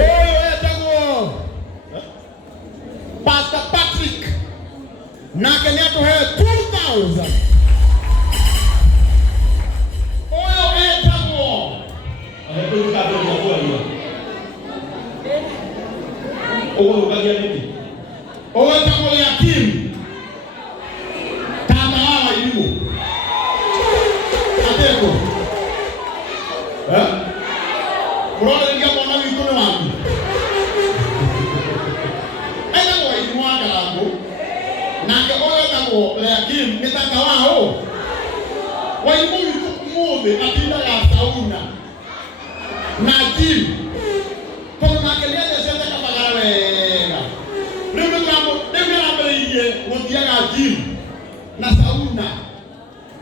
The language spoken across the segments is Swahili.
etagwo Pastor Patrick nake nĩ atũhe 2000. Oyo etagwo oyo etagwo Yakim tata wa Wairimũ ateko mũrorĩria mwana witũ nĩ waku etagwo Wairimũ wa Ngarangũ nake oyo etagwo Yakim nĩ tata wao Wairimũ witũ mũthĩ atindaga sauna na gym tondũ nake nĩ athecete kabagara wega rĩu nĩmĩrambĩrĩirie gũthiaga gym na sauna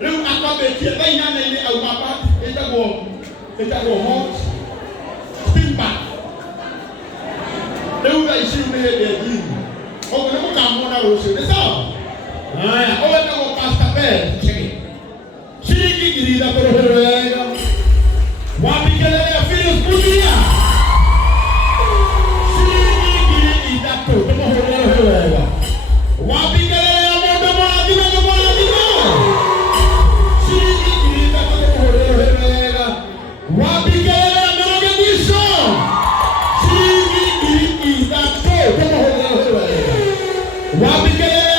rĩu akwambĩtie thaa 8 auma bath ĩtagwo hot steam bath rĩu thaa ici nĩ hĩndĩ ya gym ũguo nĩ mũkamwona rũciũ nĩ sawa. Haya ũyũ etagwo Pastor Ben shilingi 3,000 wega wapikelele phillis mbuthia shilingi 3,000 tumuhurire wega wapikelele mondo mwathime shilingi 3,000 tumuhurire wega wapikelele mroge mwisho shilingi 3,000 tumuhurire wega wapikelele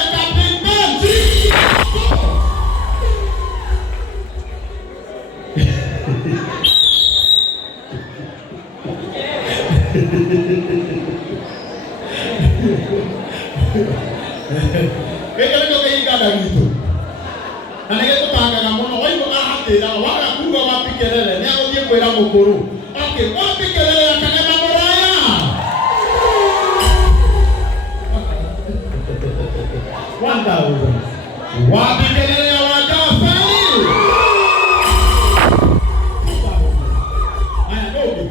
Kaya ndio kaingada gitu. Na nige kutangaga muno waibo ahatira waga kuga wapikelele ni agothie kwira mukuru. Okay, wapikelele akanema moraya. Wanda huyo. Wapikelele wanja asali. Aya ndio.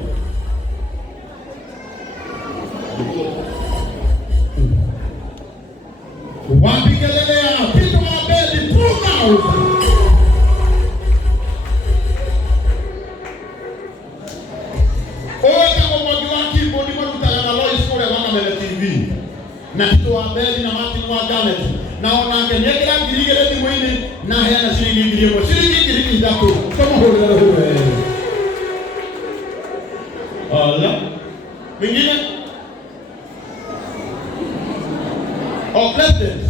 Wapikelele kitu wa bedi 2,000. Oya kwa Mwangi wa keyboard marutaga na loise kule wana mele TV. Na kitu wa bedi na Martin wa Garnet. Naona ngenyekera ngirigere thimũ-inĩ na heana shilingi 1,000. Shilingi 3,000. Kama hurira huwe. Ala. Mingine? Oh, President.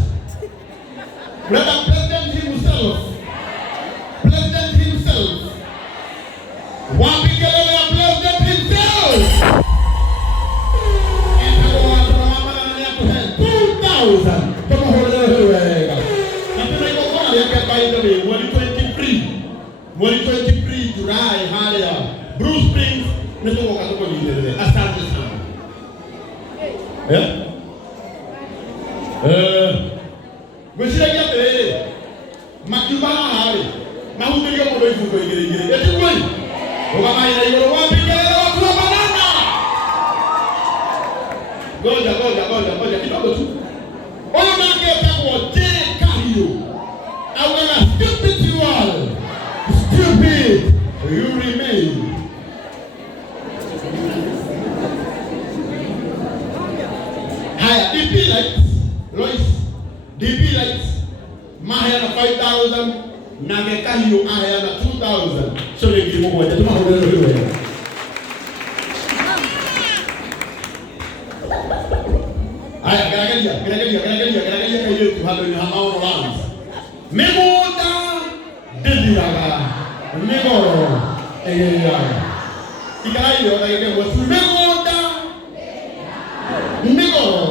Brother President himself. President himself. Wapikelele ya President himself. And I want to have 2,000. Kama hurira wega. Na tuna igongona riake by the way, 123 July hali ya Bruce Springs nituko katuko nitelele. Asante sana. Gwĩciragia atĩrĩrĩ makiuma haha rĩ mahutĩrio mũndũ ibuko igĩrĩ eti kweli rũgamai na igũrũ wapikelele watu wa banana. Ngoja kidogo tu. Huyu nake etagwo Kahiũ augaga stupid world, stupid you remain. Haya DP lights loise DP lights mahera 5,000 na Kahiũ ahera 2,000 shilingi 1,000 tumahurire wewe. Haya garagaria kaile tu halo ni hamaoro lands mĩgũnda ndĩthiraga mĩgoro ĩgĩaga ikaraio ndagĩke gũtu mĩgũnda mĩgoro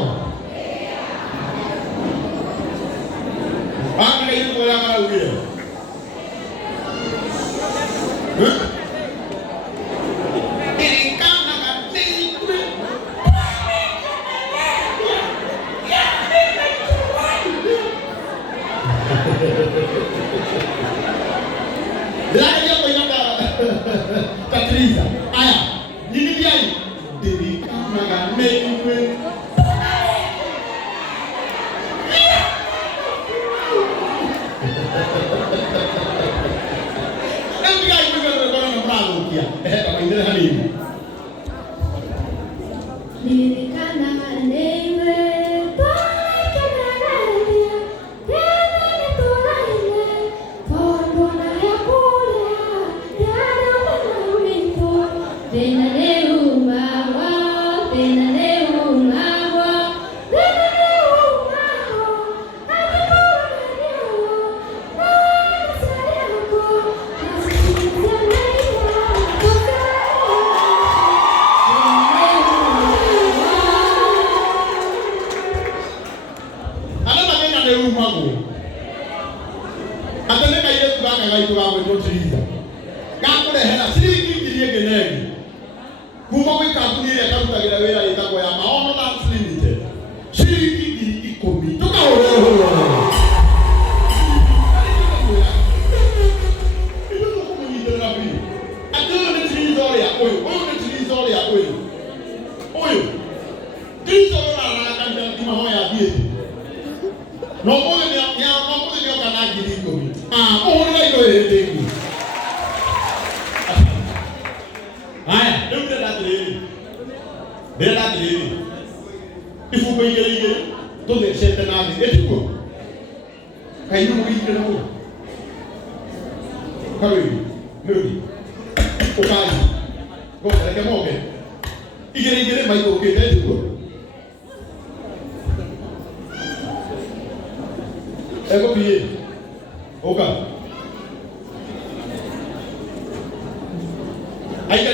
akĩra indo ya marauire Laga kwa inaka tatriza. Aya, nini biai? Aí